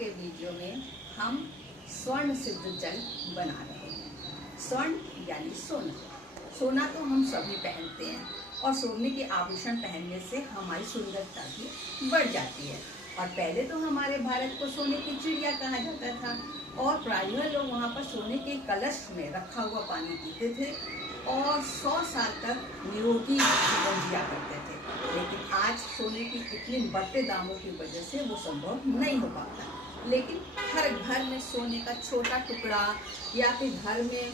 के वीडियो में हम स्वर्ण सिद्ध जल बना रहे हैं। स्वर्ण यानी सोना। सोना तो हम सभी पहनते हैं और सोने के आभूषण पहनने से हमारी सुंदरता भी बढ़ जाती है। और पहले तो हमारे भारत को सोने की चिड़िया कहा जाता था और प्रायः लोग वहाँ पर सोने के कलश में रखा हुआ पानी पीते थे और 100 साल तक निरोगी जीवन जिया करते थे। लेकिन आज सोने की इतने बढ़ते दामों की वजह से वो संभव नहीं हो पाता। लेकिन हर घर में सोने का छोटा टुकड़ा या फिर घर में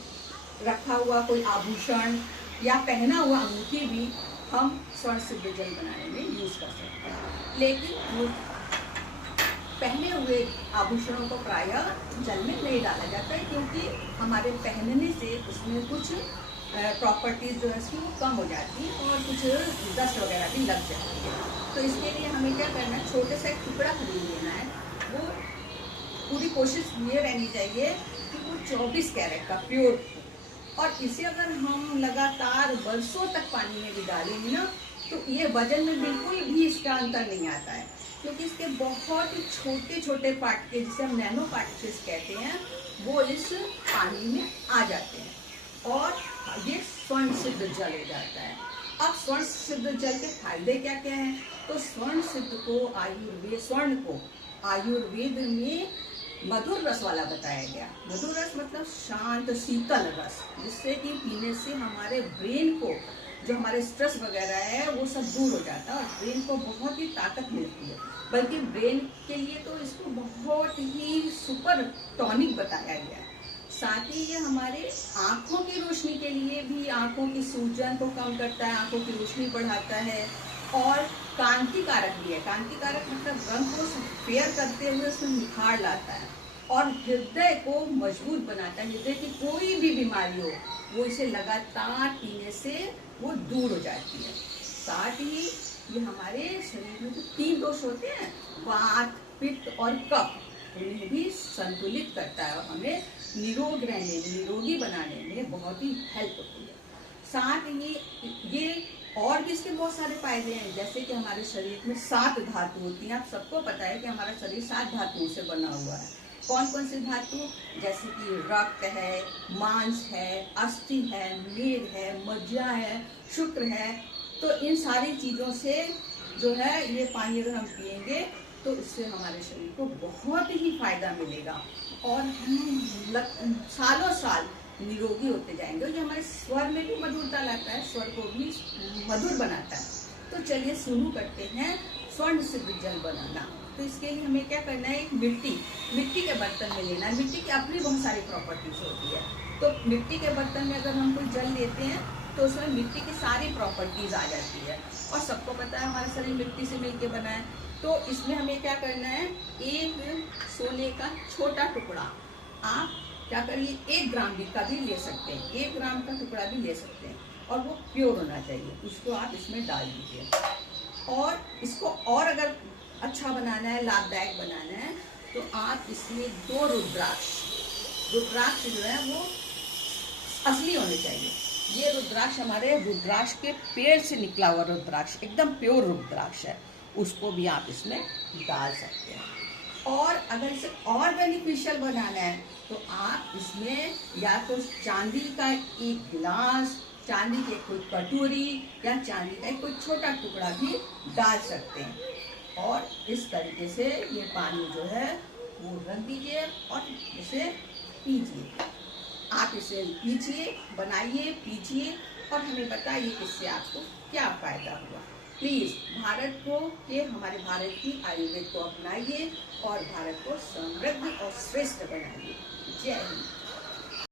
रखा हुआ कोई आभूषण या पहना हुआ अंगूठी भी हम स्वर्ण सिद्ध जल बनाने में यूज कर सकते हैं। लेकिन वो पहने हुए आभूषणों को प्रायः जल में नहीं डाला जाता है क्योंकि हमारे पहनने से उसमें कुछ प्रॉपर्टीज जो है उसकी वो कम हो जाती है और कुछ डस्ट वगैरह भी लग जाती है। तो इसके लिए हमें क्या करना है, छोटे सा एक टुकड़ा खरीद लेना है। वो पूरी कोशिश ये रहनी चाहिए कि वो 24 कैरेट का प्योर हो। और इसे अगर हम लगातार बरसों तक पानी में भी डालेंगे ना तो ये वजन में बिल्कुल भी इसका अंतर नहीं आता है क्योंकि इसके बहुत ही छोटे छोटे पार्टिकल जिसे हम नैनो पार्टिकल्स कहते हैं वो इस पानी में आ जाते हैं और ये स्वर्ण सिद्ध जल हो जाता है। अब स्वर्ण सिद्ध जल के फायदे क्या क्या हैं? तो स्वर्ण को आयुर्वेद में मधुर रस वाला बताया गया। मधुर रस मतलब शांत शीतल रस, जिससे कि पीने से हमारे ब्रेन को जो हमारे स्ट्रेस वगैरह है वो सब दूर हो जाता है और ब्रेन को बहुत ही ताकत मिलती है। बल्कि ब्रेन के लिए तो इसको बहुत ही सुपर टॉनिक बताया गया है। साथ ही ये हमारे आँखों की रोशनी के लिए भी, आँखों की सूजन को कम करता है, आँखों की रोशनी बढ़ाता है और कांति कारक भी है। कांति कारक मतलब रंग को फेयर करते हुए उसमें निखार लाता है और हृदय को मजबूत बनाता है। हृदय की कोई भी बीमारी हो वो इसे लगातार पीने से वो दूर हो जाती है। साथ ही ये हमारे शरीर में जो 3 दोष होते हैं, वात, पित्त और कफ, उन्हें भी संतुलित करता है और हमें निरोगी बनाने में बहुत ही हेल्प होती है। साथ ही ये और भी इसके बहुत सारे फायदे हैं, जैसे कि हमारे शरीर में 7 धातु होती हैं। आप सबको पता है कि हमारा शरीर 7 धातुओं से बना हुआ है। कौन कौन सी धातु? जैसे कि रक्त है, मांस है, अस्थि है, मेद है, मज्जा है, शुक्र है। तो इन सारी चीज़ों से जो है ये पानी अगर हम पिएंगे तो इससे हमारे शरीर को बहुत ही फायदा मिलेगा और हम सालों साल निरोगी होते जाएंगे। ये हमारे स्वर में भी मधुरता लाता है, स्वर को भी मधुर बनाता है। तो चलिए शुरू करते हैं स्वर्ण सिद्ध जल बनाना। तो इसके लिए हमें क्या करना है, एक मिट्टी के बर्तन में लेना है। मिट्टी की अपनी बहुत सारी प्रॉपर्टीज होती है। तो मिट्टी के बर्तन में अगर हम कोई जल लेते हैं तो उसमें मिट्टी की सारी प्रॉपर्टीज आ जाती है और सबको पता है हमारा शरीर मिट्टी से मिलके बना है। तो इसमें हमें क्या करना है, एक सोने का छोटा टुकड़ा, आप क्या करिए 1 ग्राम भी का भी ले सकते हैं, 1 ग्राम का टुकड़ा भी ले सकते हैं और वो प्योर होना चाहिए। उसको आप इसमें डाल दीजिए और इसको और अगर अच्छा बनाना है, लाभदायक बनाना है तो आप इसमें 2 रुद्राक्ष जो है वो असली होने चाहिए। ये रुद्राक्ष हमारे रुद्राक्ष के पेड़ से निकला हुआ रुद्राक्ष, एकदम प्योर रुद्राक्ष है, उसको भी आप इसमें डाल सकते हैं। और अगर इसे और बेनिफिशियल बनाना है तो आप इसमें या तो चांदी का एक गिलास, चांदी की कोई कटोरी या चांदी का कोई छोटा टुकड़ा भी डाल सकते हैं और इस तरीके से ये पानी जो है वो रख दीजिए और इसे पीजिए। आप इसे पीजिए, बनाइए, पीजिए और हमें बताइए इससे आपको क्या फायदा हुआ। प्लीज़ हमारे भारत की आयुर्वेद को अपनाइए और भारत को समृद्ध और श्रेष्ठ बनाइए। जय हिंद।